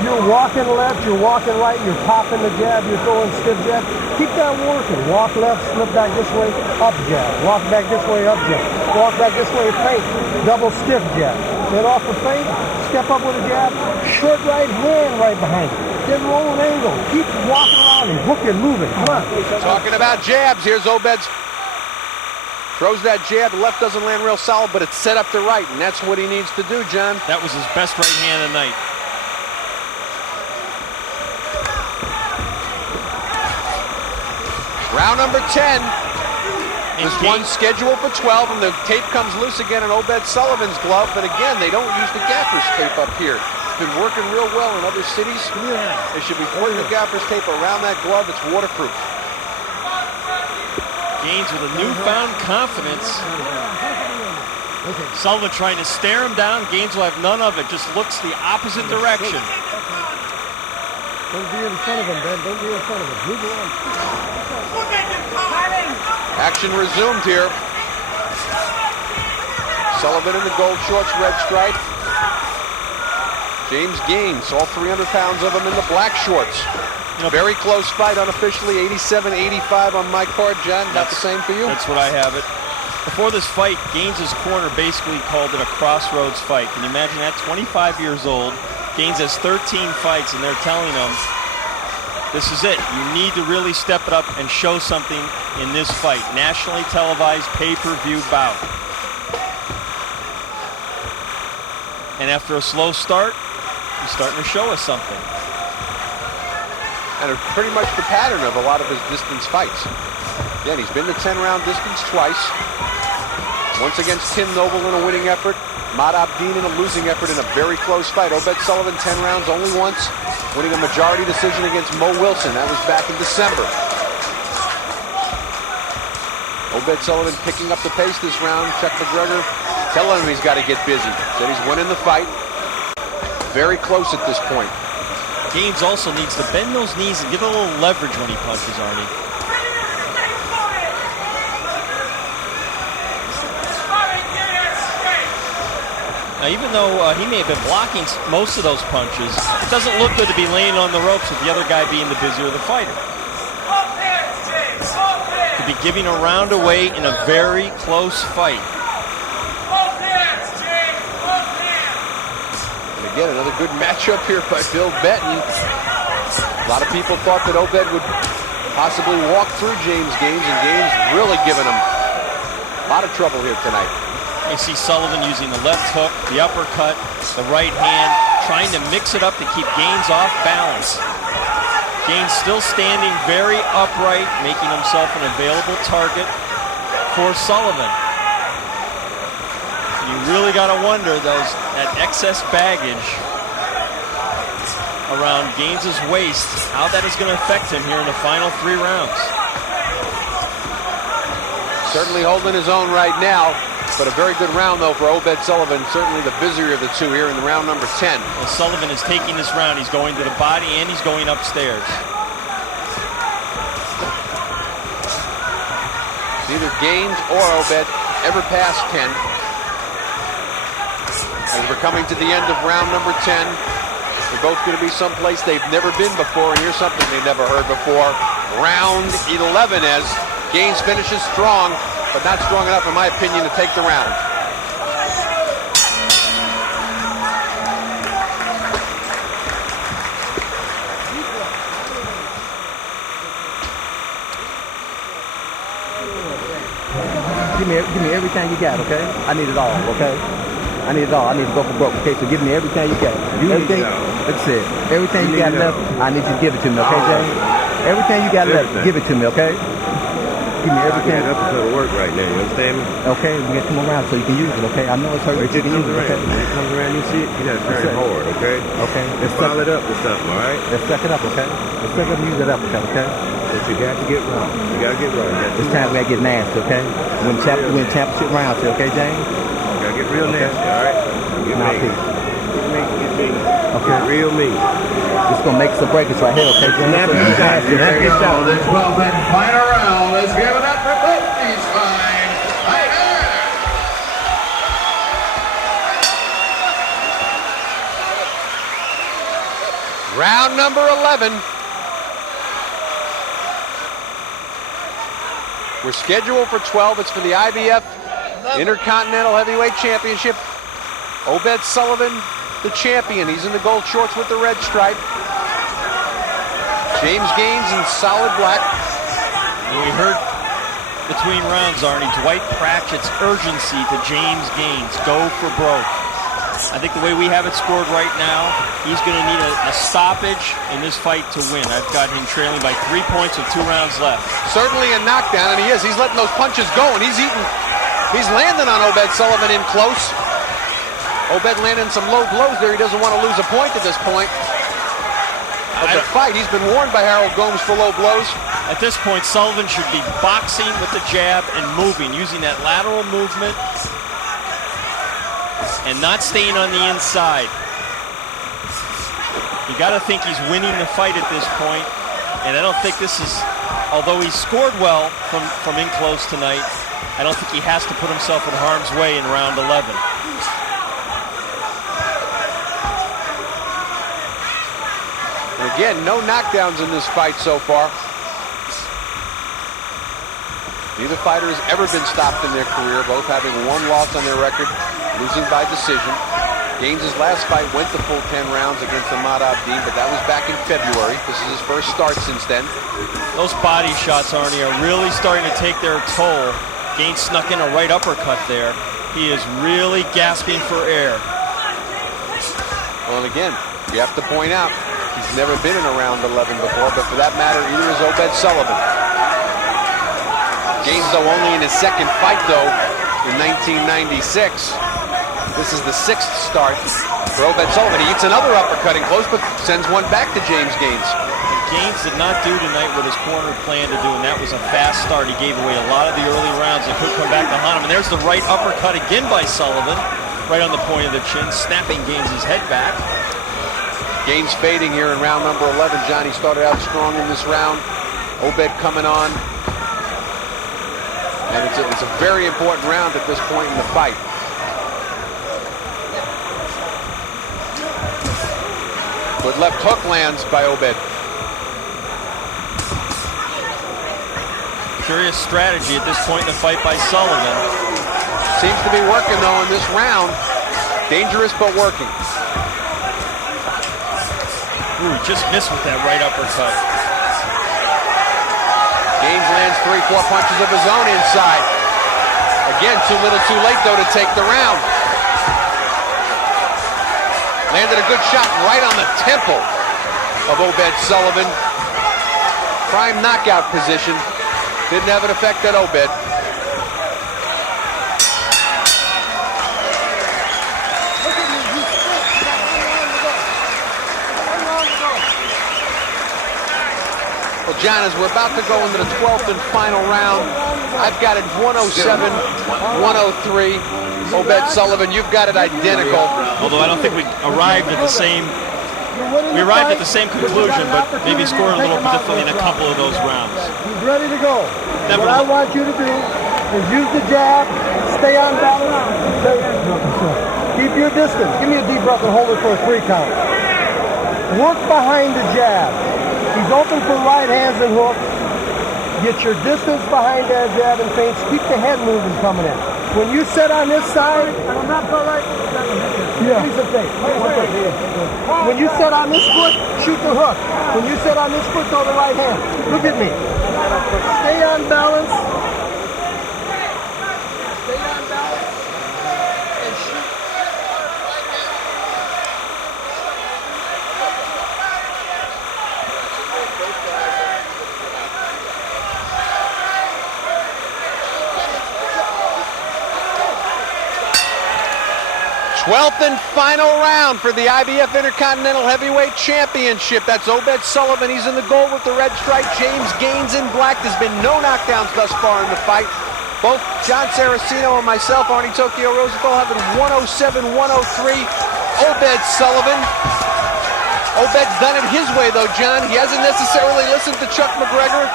You're walking left, you're walking right, you're popping the jab, you're throwing stiff jab. Keep that working. Walk left, slip back this way, up jab. Walk back this way, up jab. Walk back this way, feint. Double stiff jab. Then off the feint, step up with a jab, short right hand right behind you. Then roll an angle. Keep walking around and hooking, moving. Come on. Talking about jabs, here's Obed's. Throws that jab, the left doesn't land real solid, but it's set up to right, and that's what he needs to do, John. That was his best right hand of the night. Round number 10. This one's scheduled for 12, and the tape comes loose again on Obed Sullivan's glove. But again, they don't use the gaffer's tape up here. It's been working real well in other cities. They should be putting the gaffer's tape around that glove. It's waterproof. Gaines with a newfound confidence. Sullivan trying to stare him down. Gaines will have none of it. Just looks the opposite direction. Don't be in front of him, Ben. Don't be in front of him. Move around. Action resumed here. Sullivan in the gold shorts, red stripe. James Gaines, all 300 pounds of him in the black shorts. Very close fight unofficially, 87-85 on my card, John. Not the same for you? That's what I have it. Before this fight, Gaines' corner basically called it a crossroads fight. Can you imagine that? 25 years old. Gaines has 13 fights, and they're telling him, this is it. You need to really step it up and show something in this fight. Nationally televised pay-per-view bout. And after a slow start, he's starting to show us something. And it's pretty much the pattern of a lot of his distance fights. Again, he's been to 10-round distance twice. Once against Tim Noble in a winning effort. Matt Abdin in a losing effort in a very close fight. Obed Sullivan, 10 rounds, only once, winning a majority decision against Mo Wilson. That was back in December. Obed Sullivan picking up the pace this round. Chuck McGregor telling him he's got to get busy. Said he's winning the fight. Very close at this point. Gaines also needs to bend those knees and give a little leverage when he punches, Arnie. Now, even though he may have been blocking most of those punches, it doesn't look good to be laying on the ropes with the other guy being the busier of the fighter. To be giving a round away in a very close fight. Again, another good matchup here by Bill Benton. A lot of people thought that Obed would possibly walk through James Gaines, and Gaines really giving him a lot of trouble here tonight. You see Sullivan using the left hook, the uppercut, the right hand, trying to mix it up to keep Gaines off balance. Gaines still standing very upright, making himself an available target for Sullivan. You really got to wonder that excess baggage around Gaines' waist, how that is going to affect him here in the final 3 rounds. Certainly holding his own right now, but a very good round though for Obed Sullivan. Certainly the busier of the two here in the round number 10. Well, Sullivan is taking this round. He's going to the body and he's going upstairs. Neither Gaines or Obed ever passed 10. As we're coming to the end of round number 10, they're both going to be someplace they've never been before, and here's something they've never heard before. Round 11 as Gaines finishes strong, but not strong enough, in my opinion, to take the round. Give me everything you got, okay? I need it all, okay? I need it all. I need to go for broke, okay? So give me everything you got. Everything, that's it. Everything you got left, I need you to give it to me, okay, James? Everything you got left, give it to me, okay? Give me everything. That's a work right now, you understand me? Okay, we get 2 more rounds so you can use it, okay? I know it's hurt, but you can use it, okay? When it comes around, you see it, you gotta turn it hard, okay? Okay. Let's file it up or something, all right? Let's suck it up, okay? Let's suck it up and use it up, okay? But you got to get wrong. You gotta get wrong. This time we gotta get nasty, okay? Win championship rounds, okay, James? You gotta get real nasty, all right? Get me. Okay. Real me. It's gonna make us or break us right here, okay, James? Snap your shot. Snap your shot. The 12th and final round. Let's give it up for both these fine fighters. Round number 11. We're scheduled for 12. It's for the IBF Intercontinental Heavyweight Championship. Obed Sullivan, the champion. He's in the gold shorts with the red stripe. James Gaines in solid black. And we heard between rounds, Arnie, Dwight Pratchett's urgency to James Gaines. Go for broke. I think the way we have it scored right now, he's going to need a stoppage in this fight to win. I've got him trailing by 3 points with 2 rounds left. Certainly a knockdown, and he is. He's letting those punches go, and he's landing on Obed Sullivan in close. Obed landing some low blows there. He doesn't want to lose a point at this point of the fight. He's been warned by Harold Gomes for low blows. At this point, Sullivan should be boxing with the jab and moving, using that lateral movement and not staying on the inside. You got to think he's winning the fight at this point, and I don't think this is, although he scored well from in close tonight, I don't think he has to put himself in harm's way in round 11. Again, no knockdowns in this fight so far. Neither fighter has ever been stopped in their career, both having one loss on their record, losing by decision. Gaines' last fight went the full 10 rounds against Ahmad Abdin, but that was back in February. This is his first start since then. Those body shots, Arnie, are really starting to take their toll. Gaines snuck in a right uppercut there. He is really gasping for air. Well, and again, you have to point out, he's never been in a round 11 before, but for that matter, either is Obed Sullivan. Gaines, though, only in his second fight, though, in 1996. This is the 6th start for Obed Sullivan. He eats another uppercut in close, but sends one back to James Gaines. Gaines did not do tonight what his corner planned to do, and that was a fast start. He gave away a lot of the early rounds that could come back to haunt him. And there's the right uppercut again by Sullivan, right on the point of the chin, snapping Gaines' head back. Gaines fading here in round number 11. Johnny started out strong in this round. Obed coming on. And it's a very important round at this point in the fight. Good left hook lands by Obed. Curious strategy at this point in the fight by Sullivan. Seems to be working, though, in this round. Dangerous, but working. Ooh, just missed with that right uppercut. Gaines lands 3-4 punches of his own inside. Again, too little too late, though, to take the round. Landed a good shot right on the temple of Obed Sullivan. Prime knockout position. Didn't have an effect on Obed. Well, John, as we're about to go into the 12th and final round, I've got it 107, 103. Obed Sullivan, you've got it identical. Although I don't think we arrived at the same conclusion, but maybe scored a little differently in a couple of those rounds. He's ready to go. Never What I want you to do is use the jab, stay on balance, keep your distance. Give me a deep breath and hold it for a 3 count. Work behind the jab. He's open for right hands and hooks. Get your distance behind that jab and feints. Keep the head moving coming in. When you sit on this side, when you sit on this foot, shoot the hook. When you sit on this foot, throw the right hand. Look at me. Stay on balance. Stay on balance. And shoot. 12th and final round for the IBF Intercontinental Heavyweight Championship. That's Obed Sullivan. He's in the gold with the red stripe. James Gaines in black. There's been no knockdowns thus far in the fight. Both John Saraceno and myself, Arnie Tokyo Rosenthal, have it 107, 103. Obed Sullivan. Obed's done it his way, though, John. He hasn't necessarily listened to Chuck McGregor,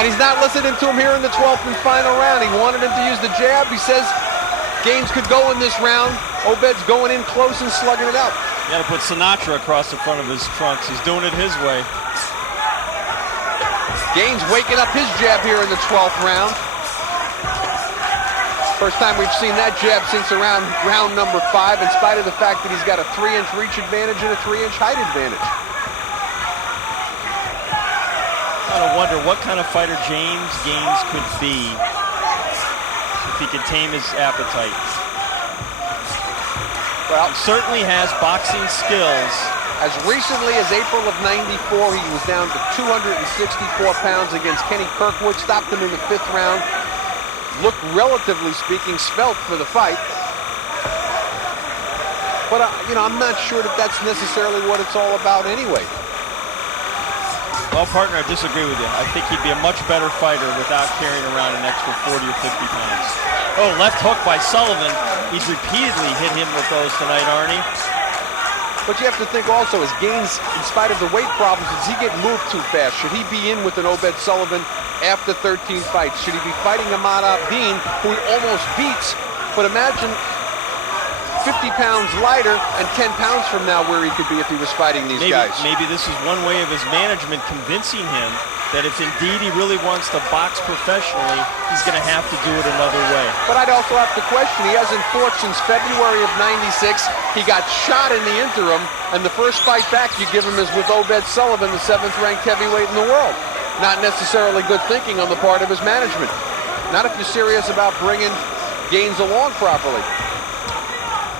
and he's not listening to him here in the 12th and final round. He wanted him to use the jab. He says Gaines could go in this round. Obed's going in close and slugging it out. You got to put Sinatra across the front of his trunks. He's doing it his way. Gaines waking up his jab here in the 12th round. First time we've seen that jab since around round number 5, in spite of the fact that he's got a 3-inch reach advantage and a 3-inch height advantage. I gotta wonder what kind of fighter James Gaines could be if he could tame his appetite. Well, he certainly has boxing skills. As recently as April of '94, he was down to 264 pounds against Kenny Kirkwood. Stopped him in the 5th round. Looked, relatively speaking, svelte for the fight. But, I'm not sure that that's necessarily what it's all about anyway. Well, partner, I disagree with you. I think he'd be a much better fighter without carrying around an extra 40 or 50 pounds. Oh, left hook by Sullivan. He's repeatedly hit him with those tonight, Arnie. But you have to think also, as Gaines, in spite of the weight problems, does he get moved too fast? Should he be in with an Obed Sullivan after 13 fights? Should he be fighting Ahmad Abdin, who he almost beats? But imagine 50 pounds lighter and 10 pounds from now where he could be if he was fighting these guys. Maybe this is one way of his management convincing him that if indeed he really wants to box professionally, he's going to have to do it another way. But I'd also have to question, he hasn't fought since February of '96. He got shot in the interim, and the first fight back you give him is with Obed Sullivan, the 7th-ranked heavyweight in the world. Not necessarily good thinking on the part of his management. Not if you're serious about bringing Gaines along properly.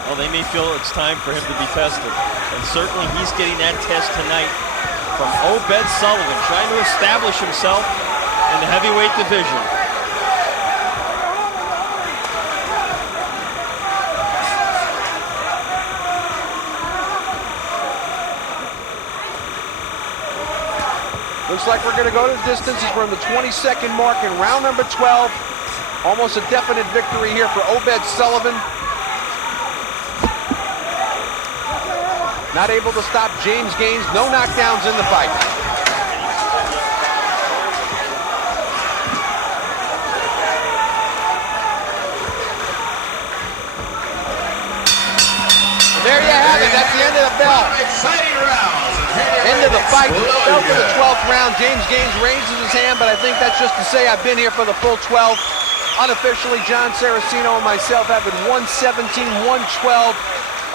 Well, they may feel it's time for him to be tested. And certainly he's getting that test tonight from Obed Sullivan, trying to establish himself in the heavyweight division. Looks like we're going to go to the distance as we're in the 22nd mark in round number 12. Almost a definite victory here for Obed Sullivan. Not able to stop James Gaines. No knockdowns in the fight. There you have it. That's the end of the bell. Exciting rounds. End of the fight. Fell for the 12th round. James Gaines raises his hand, but I think that's just to say I've been here for the full 12. Unofficially, John Saraceno and myself have it 117-112.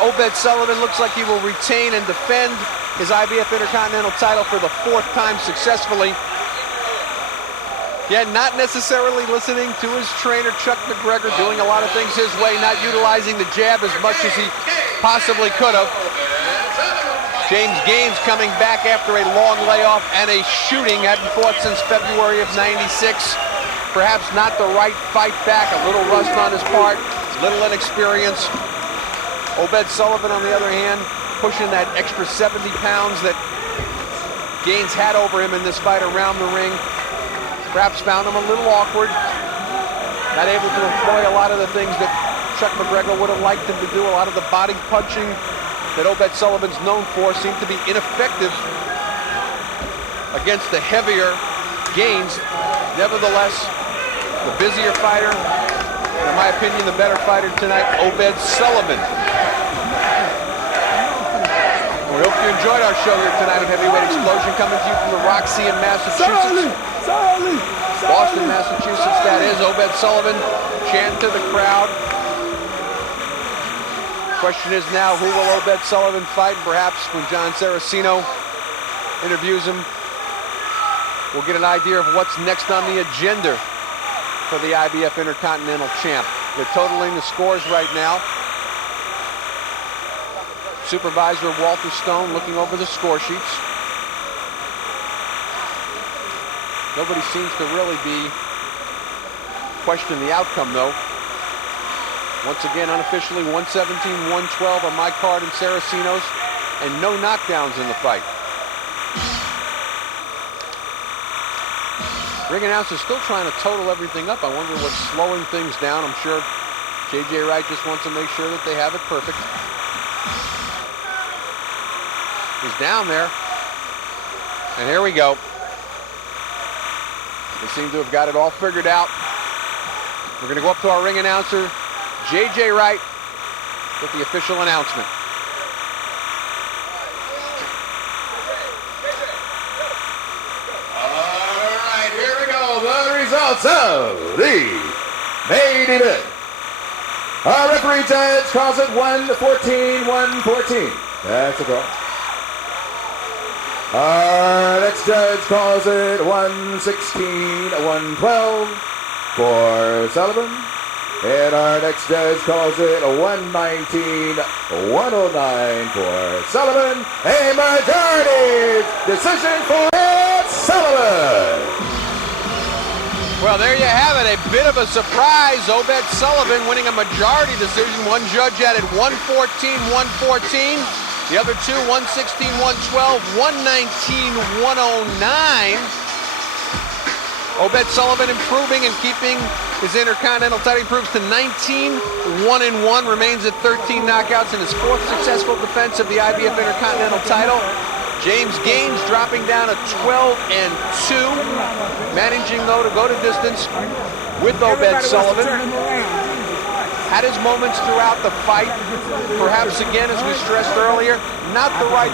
Obed Sullivan looks like he will retain and defend his IBF Intercontinental title for the 4th time successfully. Yeah, not necessarily listening to his trainer, Chuck McGregor, doing a lot of things his way, not utilizing the jab as much as he possibly could have. James Gaines coming back after a long layoff and a shooting, hadn't fought since February of '96. Perhaps not the right fight back, a little rust on his part, little inexperience. Obed Sullivan, on the other hand, pushing that extra 70 pounds that Gaines had over him in this fight around the ring. Perhaps found him a little awkward. Not able to employ a lot of the things that Chuck McGregor would have liked him to do. A lot of the body punching that Obed Sullivan's known for seemed to be ineffective against the heavier Gaines. Nevertheless, the busier fighter, and in my opinion, the better fighter tonight, Obed Sullivan. We hope you enjoyed our show here tonight of Heavyweight Explosion, coming to you from the Roxy in Massachusetts. Boston, Massachusetts, that is. Obed Sullivan chanting to the crowd. Question is now, who will Obed Sullivan fight? And perhaps when John Saraceno interviews him, we'll get an idea of what's next on the agenda for the IBF Intercontinental Champ. They're totaling the scores right now. Supervisor Walter Stone looking over the score sheets. Nobody seems to really be questioning the outcome, though. Once again, unofficially, 117-112 on my card and Saraceno's, and no knockdowns in the fight. Ring announcer's still trying to total everything up. I wonder what's slowing things down. I'm sure J.J. Wright just wants to make sure that they have it perfect. He's down there. And here we go. They seem to have got it all figured out. We're going to go up to our ring announcer, J.J. Wright, with the official announcement. All right, here we go. The results of the main event. Our referee judge calls it 114-114. That's a draw. Our next judge calls it 116-112 for Sullivan. And our next judge calls it 119-109 for Sullivan. A majority decision for Sullivan. Well, there you have it. A bit of a surprise. Obed Sullivan winning a majority decision. One judge had it 114-114. The other two, 116-112, 119-109. Obed Sullivan improving and keeping his Intercontinental title. Improves to 19-1-1. Remains at 13 knockouts in his 4th successful defense of the IBF Intercontinental title. James Gaines dropping down to 12-2. Managing, though, to go to distance with Obed Sullivan. had his moments throughout the fight. Perhaps again, as we stressed earlier, not the right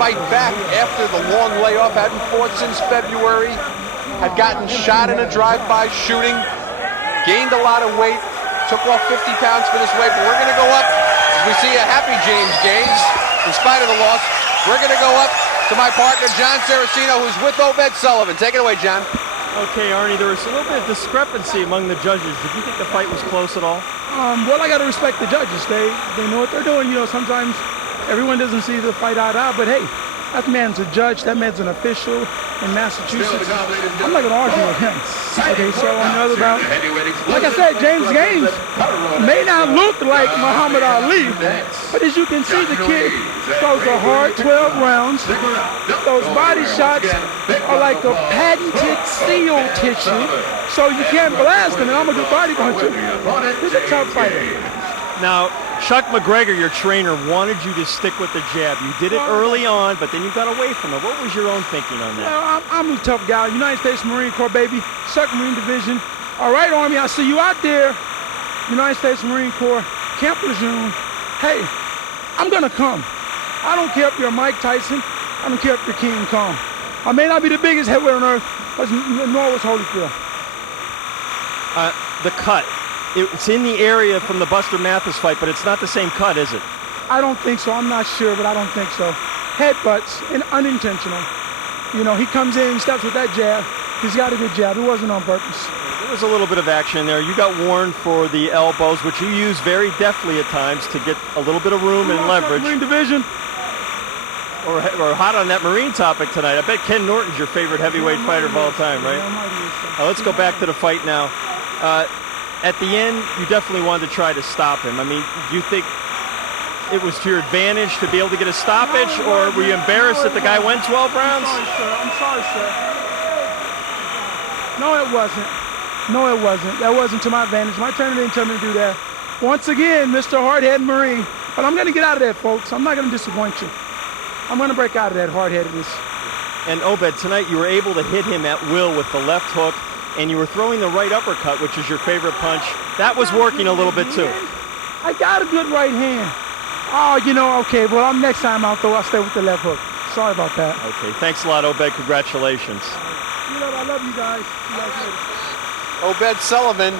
fight back after the long layoff. Hadn't fought since February. Had gotten shot in a drive-by shooting. Gained a lot of weight. Took off 50 pounds for this weight. But we're going to go up as we see a happy James Gaines in spite of the loss. We're going to go up to my partner, John Saraceno, who's with Obed Sullivan. Take it away, John. Okay, Arnie, there was a little bit of discrepancy among the judges. Did you think the fight was close at all? Well, I got to respect the judges. They know what they're doing. You know, sometimes everyone doesn't see the fight eye to eye, but hey, that man's a judge. That man's an official in Massachusetts. I'm not going to argue with him. Okay, so on the other round, like I said, James Gaines may not look like Muhammad Ali, but as you can see, the kid throws a hard 12 rounds. Those body shots are like a patented seal tissue, so you can't blast him, and I'm a good body puncher. He's a tough fighter. Now, Chuck McGregor, your trainer, wanted you to stick with the jab. You did it early on, but then you got away from it. What was your own thinking on that? Well, I'm a tough guy. United States Marine Corps, baby. Second Marine Division. All right, Army, I see you out there. United States Marine Corps, Camp Lejeune. Hey, I'm going to come. I don't care if you're Mike Tyson. I don't care if you're King Kong. I may not be the biggest heavyweight on earth, but nor was Holyfield. The cut. It's in the area from the Buster Mathis fight, but it's not the same cut, is it? I don't think so. I'm not sure, but I don't think so. Headbutts, and unintentional. You know, he comes in, he steps with that jab. He's got a good jab. It wasn't on purpose. There was a little bit of action there. You got warned for the elbows, which you use very deftly at times to get a little bit of room and leverage. Marine Division. Or hot on that Marine topic tonight. I bet Ken Norton's your favorite heavyweight fighter of all time, right? Let's go back to the fight now. At the end, you definitely wanted to try to stop him. I mean, do you think it was to your advantage to be able to get a stoppage, or were you embarrassed that the guy went 12 rounds? I'm sorry, sir. No, it wasn't. No, it wasn't. That wasn't to my advantage. My trainer didn't tell me to do that. Once again, Mr. Hard-Headed Marine. But I'm going to get out of that, folks. I'm not going to disappoint you. I'm going to break out of that hard-headedness. And Obed, tonight you were able to hit him at will with the left hook, and you were throwing the right uppercut, which is your favorite punch. That was working a little bit too. I got a good right hand. Oh, you know, okay, well, next time I'll stay with the left hook. Sorry about that. Okay, thanks a lot, Obed. Congratulations. You know, I love you guys. See you guys later. Obed Sullivan,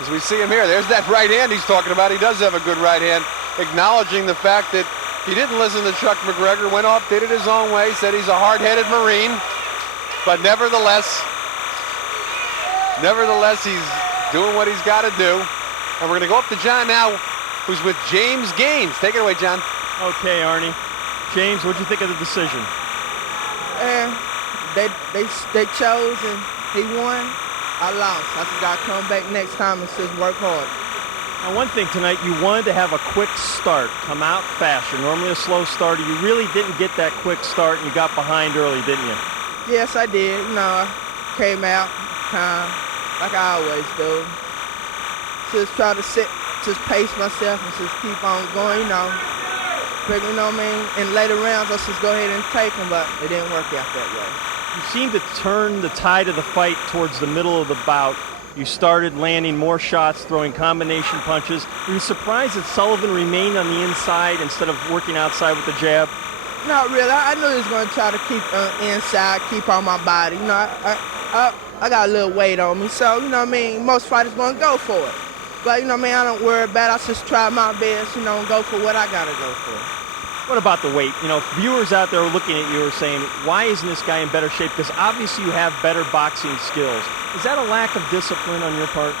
as we see him here, there's that right hand he's talking about. He does have a good right hand, acknowledging the fact that he didn't listen to Chuck McGregor, went off, did it his own way, said he's a hard-headed Marine, but nevertheless, he's doing what he's got to do. And we're going to go up to John now, who's with James Gaines. Take it away, John. Okay, Arnie. James, what'd you think of the decision? They chose and he won. I lost. I just got to come back next time and just work hard. Now, one thing tonight, you wanted to have a quick start, come out fast. You're normally a slow starter. You really didn't get that quick start, and you got behind early, didn't you? Yes, I did. You know, I came out kind of like I always do. Just try to just pace myself and just keep on going, you know. But, you know what I mean? In later rounds, let's just go ahead and take them, but it didn't work out that way. You seemed to turn the tide of the fight towards the middle of the bout. You started landing more shots, throwing combination punches. Were you surprised that Sullivan remained on the inside instead of working outside with the jab? Not really. I knew he was going to try to keep inside, keep on my body. You know, I got a little weight on me, so, you know what I mean, most fighters going to go for it. But, you know what I mean, I don't worry about it. I just try my best, you know, and go for what I got to go for. What about the weight? You know, viewers out there looking at you are saying, why isn't this guy in better shape? Because obviously you have better boxing skills. Is that a lack of discipline on your part?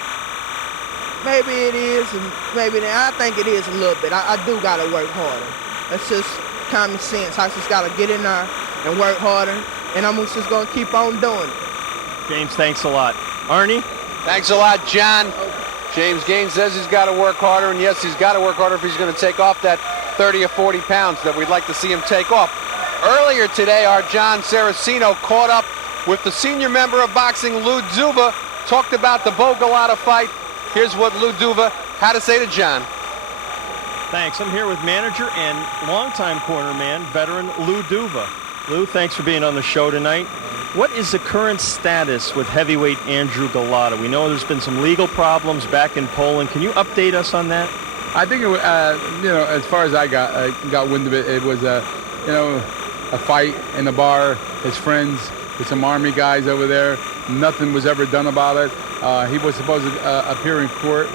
Maybe it is, and maybe I think it is a little bit. I do got to work harder. That's just common sense. I just got to get in there and work harder, and I'm just going to keep on doing it. James, thanks a lot. Arnie? Thanks a lot, John. James Gaines says he's got to work harder, and yes, he's got to work harder if he's going to take off that 30 or 40 pounds that we'd like to see him take off. Earlier today, our John Saraceno caught up with the senior member of boxing, Lou Duva, talked about the Bogalata fight. Here's what Lou Duva had to say to John. Thanks. I'm here with manager and longtime corner man, veteran Lou Duva. Lou, thanks for being on the show tonight. What is the current status with heavyweight Andrew Galata? We know there's been some legal problems back in Poland. Can you update us on that? I think it was, as far as I got wind of it, it was a fight in the bar. His friends with some Army guys over there. Nothing was ever done about it. He was supposed to appear in court.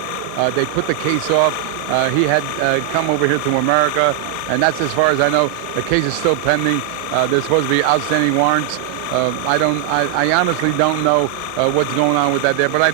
They put the case off. He had come over here to America, and that's as far as I know. The case is still pending. There's supposed to be outstanding warrants. I honestly don't know what's going on with that there, but I think